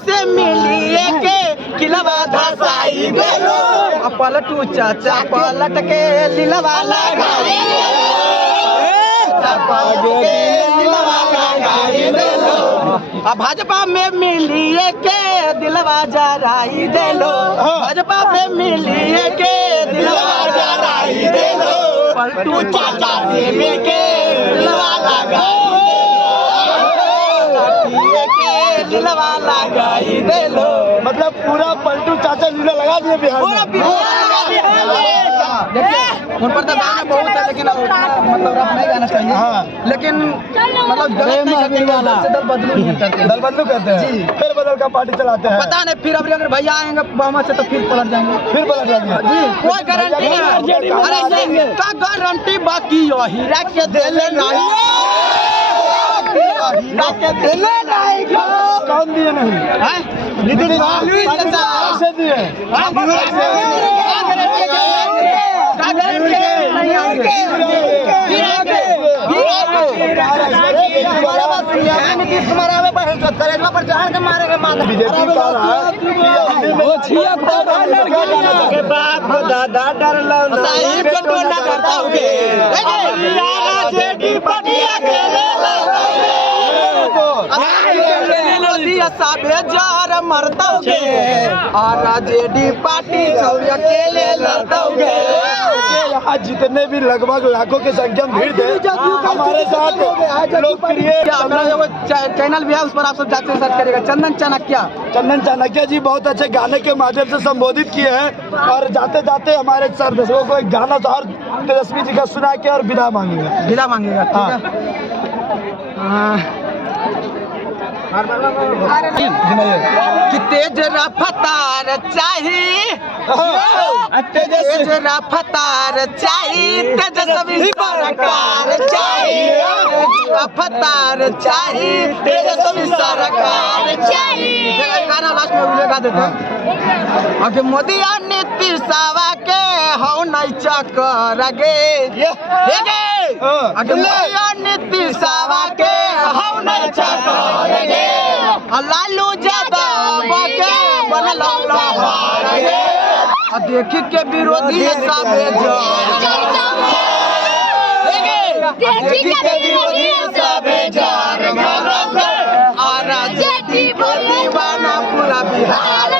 से मिलिए के किलवा धसाई देलो पलटू चाचा पलट के दिलवा लगाई देलो भाजपा में मिलिए के दिलवा जराई देलो भाजपा में मिलिए के दिलवा जराई देलो पलटू चाचा से मिलके दिलवा लगाई दिलवा लगाई देलो मतलब पूरा पलटू चाचा लीला लगा दिए बिहार में। उन पर तो गाना बहुत है लेकिन मतलब रफ नहीं गाना चाहिए। हाँ। लेकिन मतलब गलत नहीं करते दल बदलू करते हैं फिर बदल का पार्टी चलाते हैं। पता नहीं फिर अगर भैया आएंगे बहुमत से तो फिर पलट जाएंगे फिर पलट जाएंगे जी कोई गारंटी नहीं का गारंटी बाकी हीरा के देले नहीं कौन दिए नहीं नितिन कैसे दिए बीजेपी का दादा डर जार मरतोगे और जेडी पार्टी अकेले लड़तोगे। यहाँ जितने भी लगभग लाखों की संख्या में भीड़ थे हमारे साथ लोकप्रिय चैनल भी है उस पर आप सब जाके सर्च करिएगा चंदन चाणक्य जी बहुत अच्छे गाने के माध्यम से संबोधित किए हैं और जाते जाते हमारे सर दर्शकों को एक गाना तो और तेजस्वी जी का सुना के और विदा मांगेगा ठीक है कि तेज रफ्तार चाहिए तेज रफ्तार चाहिए तेजस्वी सरकार चाहिए रफ्तार चाहिए तेजस्वी सरकार चाहिए गाना लास्ट में गा देते हैं आगे मोदी और नीतीश के हो नहीं चक्कर गे आगे मोदी और नीतीश के हो नहीं चक्कर गे लालू यादव के बनलो लहर गे देखी के विरोधी सबे देखी के विरोधी सबे जार दीवाना पूरा बिहार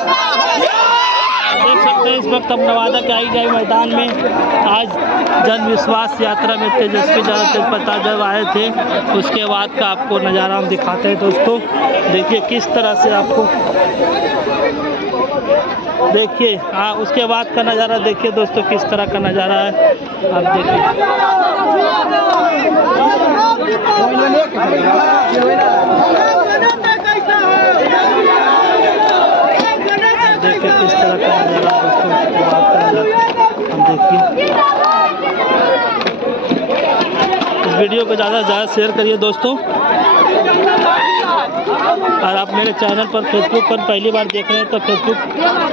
देख सकते हैं इस वक्त हम नवादा के आई मैदान में आज जन विश्वास यात्रा में तेजस्वी तेजप्रताप जब आए थे उसके बाद का आपको नज़ारा हम दिखाते हैं दोस्तों। देखिए किस तरह से आपको देखिए उसके बाद का नज़ारा देखिए दोस्तों किस तरह का नज़ारा है आप देखिए किस तरह का नज़ारा दोस्तों उसके बाद का नज़ारा हम देखिए। इस वीडियो को ज़्यादा से ज़्यादा शेयर करिए दोस्तों और आप मेरे चैनल पर फेसबुक पर पहली बार देख रहे हैं तो फेसबुक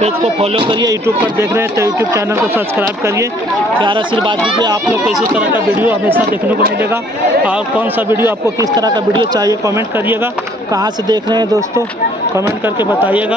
पेज को फॉलो करिए, यूट्यूब पर देख रहे हैं तो यूट्यूब चैनल को सब्सक्राइब करिए। प्यार आशीर्वाद दीजिए, आप लोग को इसी तरह का वीडियो हमेशा देखने को मिलेगा। और कौन सा वीडियो आपको किस तरह का वीडियो चाहिए कमेंट करिएगा। कहाँ से देख रहे हैं दोस्तों कमेंट करके बताइएगा।